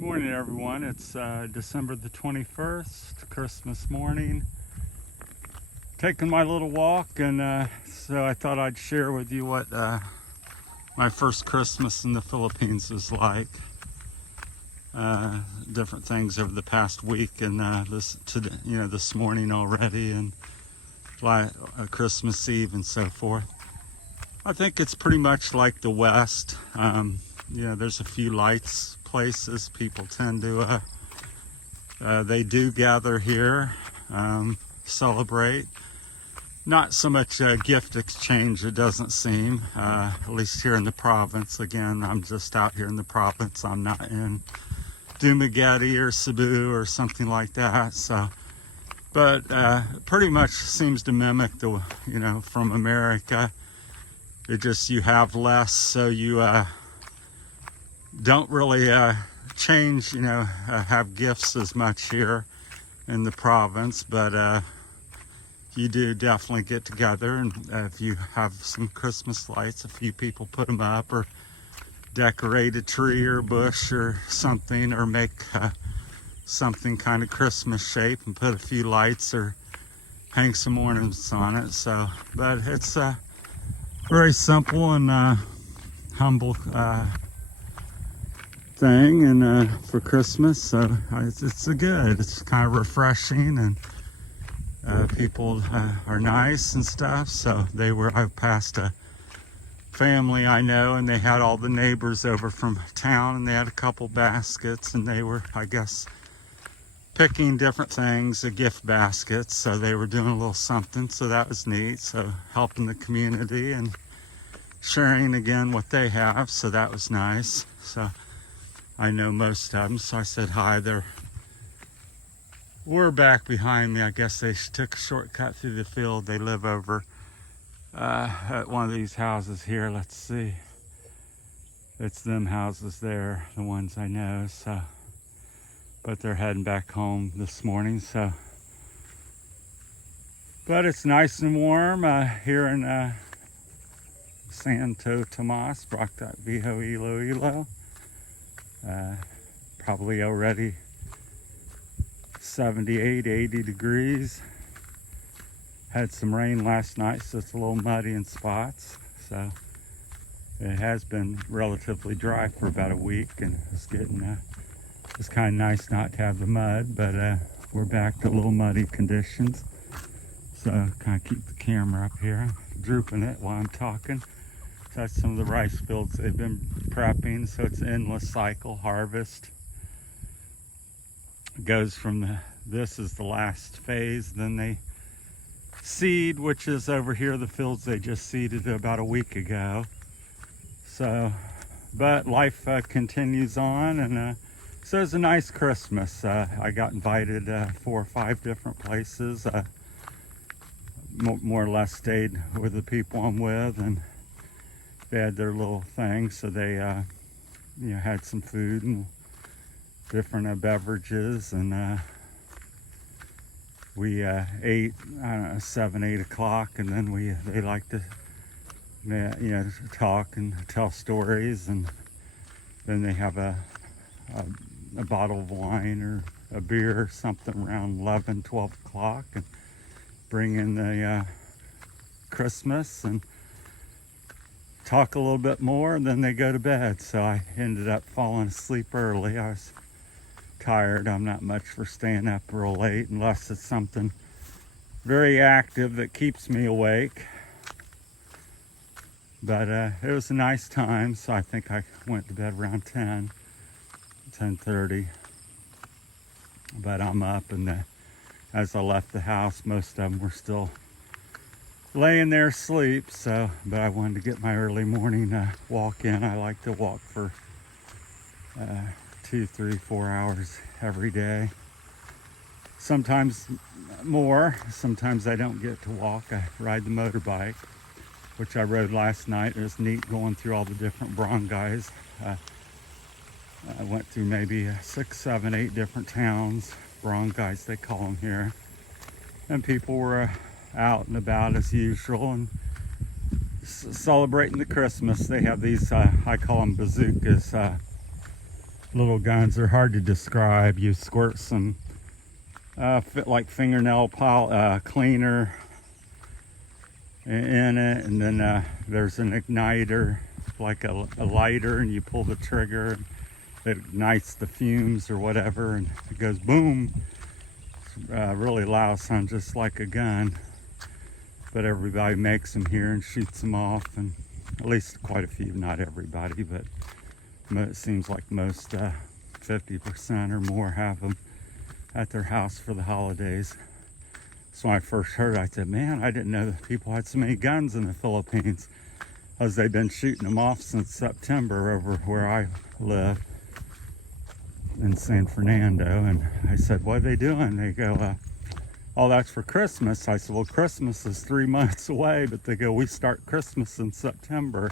Morning, everyone. It's December the 21st, Christmas morning. Taking my little walk, and so I thought I'd share with you what my first Christmas in the Philippines was like. Different things over the past week, and this morning already, and Christmas Eve, and so forth. I think it's pretty much like the West. There's a few lights places. People tend to they do gather here, celebrate. Not so much gift exchange, it doesn't seem, at least here in the province. Again, I'm just out here in the province. I'm not in Dumaguete or Cebu or something like that. But pretty much seems to mimic from America. It just, you have less, so you don't really change, have gifts as much here in the province, but you do definitely get together, and if you have some Christmas lights, a few people put them up, or decorate a tree or bush or something, or make something kind of Christmas shape and put a few lights or hang some ornaments on it. But it's very simple and humble thing, and for Christmas, so it's good. It's kind of refreshing, and people are nice and stuff. So I passed a family I know, and they had all the neighbors over from town, and they had a couple baskets, and they were, I guess, picking different things, gift baskets. So they were doing a little something, so that was neat. So helping the community and sharing again what they have, so that was nice. So I know most of them, so I said hi. We're back behind me. I guess they took a shortcut through the field. They live over at one of these houses here. Let's see. It's them houses there, the ones I know. So, but they're heading back home this morning. But it's nice and warm here in Santo Tomas, Broctot Viho Iloilo. Probably already 78, 80 degrees. Had some rain last night, so it's a little muddy in spots. So it has been relatively dry for about a week, and it's getting it's kind of nice not to have the mud, but we're back to a little muddy conditions. So kind of keep the camera up here, drooping it while I'm talking. That's some of the rice fields they've been prepping, so it's an endless cycle harvest. It goes from this is the last phase, then they seed, which is over here, the fields they just seeded about a week ago. So, but life continues on, and so it's a nice Christmas. I got invited 4 or 5 different places, more or less stayed with the people I'm with, and they had their little thing, so they had some food and different beverages, and we ate, I don't know, 7, 8 o'clock, and then they like to talk and tell stories, and then they have a bottle of wine or a beer or something around 11, 12 o'clock, and bring in the Christmas and talk a little bit more, and then they go to bed. So I ended up falling asleep early. I was tired. I'm not much for staying up real late unless it's something very active that keeps me awake. But it was a nice time, so I think I went to bed around 10:30. But I'm up, and as I left the house, most of them were still laying there asleep. But I wanted to get my early morning walk in. I like to walk for 2, 3, 4 hours every day. Sometimes more. Sometimes I don't get to walk. I ride the motorbike, which I rode last night. It was neat going through all the different barangays. I went through maybe 6, 7, 8 different towns, barangays they call them here. And people were out and about as usual, and celebrating the Christmas. They have these, I call them bazookas, little guns. They're hard to describe. You squirt some like fingernail cleaner in it, and then there's an igniter, like a lighter, and you pull the trigger, and it ignites the fumes or whatever, and it goes boom. Really loud sound, just like a gun. But everybody makes them here and shoots them off, and at least quite a few, not everybody, but it seems like most 50% or more have them at their house for the holidays. So when I first heard it, I said, man, I didn't know that people had so many guns in the Philippines, because they've been shooting them off since September over where I live in San Fernando. And I said, what are they doing? They go, oh, that's for Christmas. I said, well, Christmas is 3 months away, but they go, we start Christmas in September.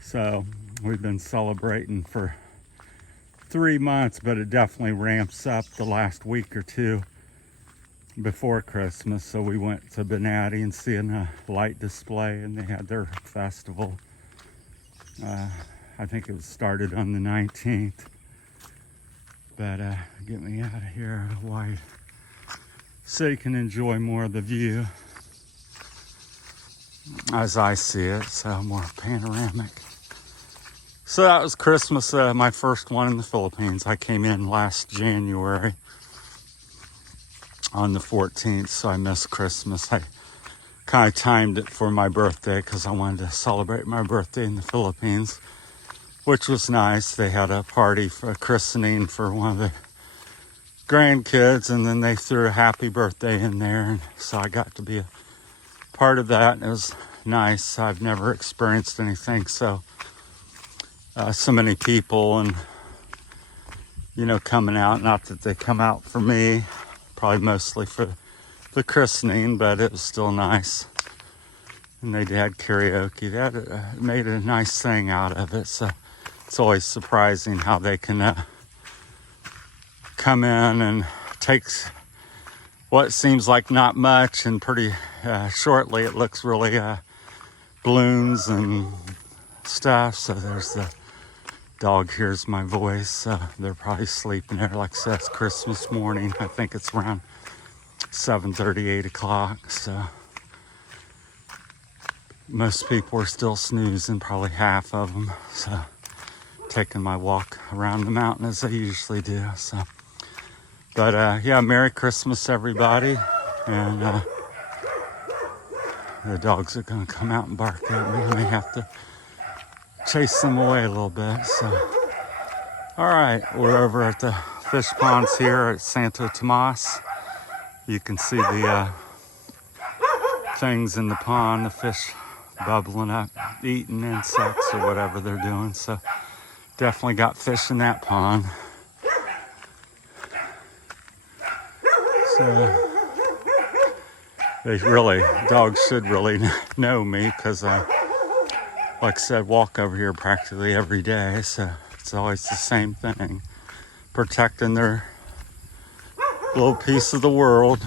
So we've been celebrating for 3 months, but it definitely ramps up the last week or two before Christmas. So we went to Benatti and seeing a light display, and they had their festival. I think it was started on the 19th. But get me out of here wide so you can enjoy more of the view as I see it, so more panoramic. So that was Christmas, my first one in the Philippines. I came in last January on the 14th, so I missed Christmas. I kind of timed it for my birthday because I wanted to celebrate my birthday in the Philippines, which was nice. They had a party for a christening for one of the grandkids, and then they threw a happy birthday in there, and so I got to be a part of that, and it was nice. I've never experienced anything so many people, and coming out. Not that they come out for me, probably mostly for the christening, but it was still nice. And they had karaoke. That made a nice thing out of it. So it's always surprising how they can come in and takes what seems like not much, and pretty shortly it looks really balloons and stuff. So there's the dog hears my voice. They're probably sleeping there. Like I said, it's Christmas morning. I think it's around 7:30, 8 o'clock. So most people are still snoozing, probably half of them. So taking my walk around the mountain as I usually do. So. But yeah, Merry Christmas, everybody. And the dogs are going to come out and bark at me. I may have to chase them away a little bit. So, all right, we're over at the fish ponds here at Santo Tomas. You can see the things in the pond, the fish bubbling up, eating insects or whatever they're doing. So definitely got fish in that pond. So dogs should really know me, because I, like I said, walk over here practically every day. So it's always the same thing, protecting their little piece of the world.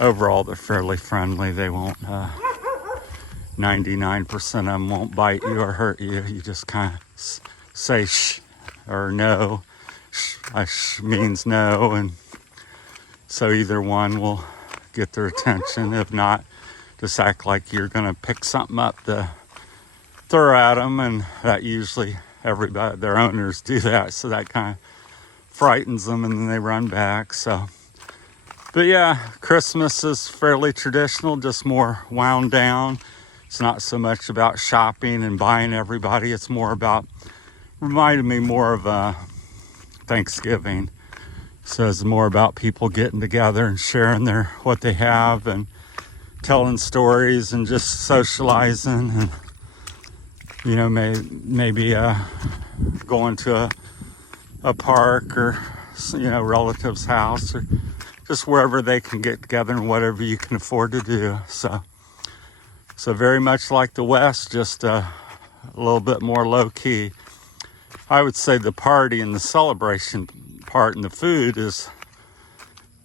Overall, they're fairly friendly. They won't, 99% of them won't bite you or hurt you. You just kind of say shh or no. Shh means no, and so either one will get their attention. If not, just act like you're going to pick something up to throw at them, and that usually everybody, their owners do that, so that kind of frightens them, and then they run back. So, but yeah, Christmas is fairly traditional, just more wound down. It's not so much about shopping and buying everybody. It's more about, reminded me more of Thanksgiving. So it's more about people getting together and sharing what they have, and telling stories, and just socializing, and maybe going to a park, or relative's house, or just wherever they can get together, and whatever you can afford to do. So very much like the West, just a little bit more low key. I would say the party and the celebration part and the food is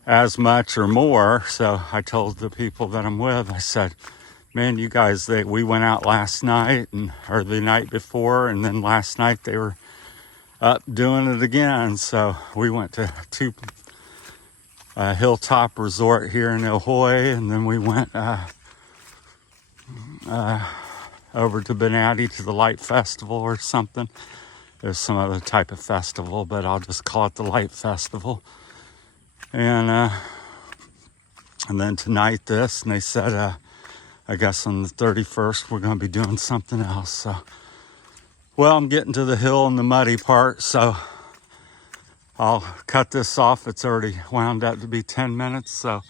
as much or more. So I told the people that I'm with, I said, man, you guys, we went out last night or the night before, and then last night they were up doing it again. So we went to Hilltop Resort here in Ahoy, and then we went over to Benatti to the Light Festival or something. There's some other type of festival, but I'll just call it the Light Festival. And then tonight this, and they said, I guess on the 31st, we're going to be doing something else. So, well, I'm getting to the hill and the muddy part, so I'll cut this off. It's already wound up to be 10 minutes. So,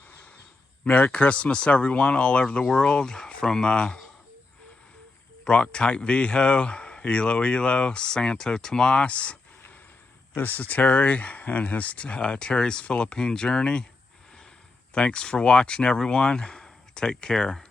Merry Christmas, everyone, all over the world, from Brock Type Viho, Iloilo, Santo Tomas. This is Terry and his Terry's Philippine journey. Thanks for watching, everyone. Take care.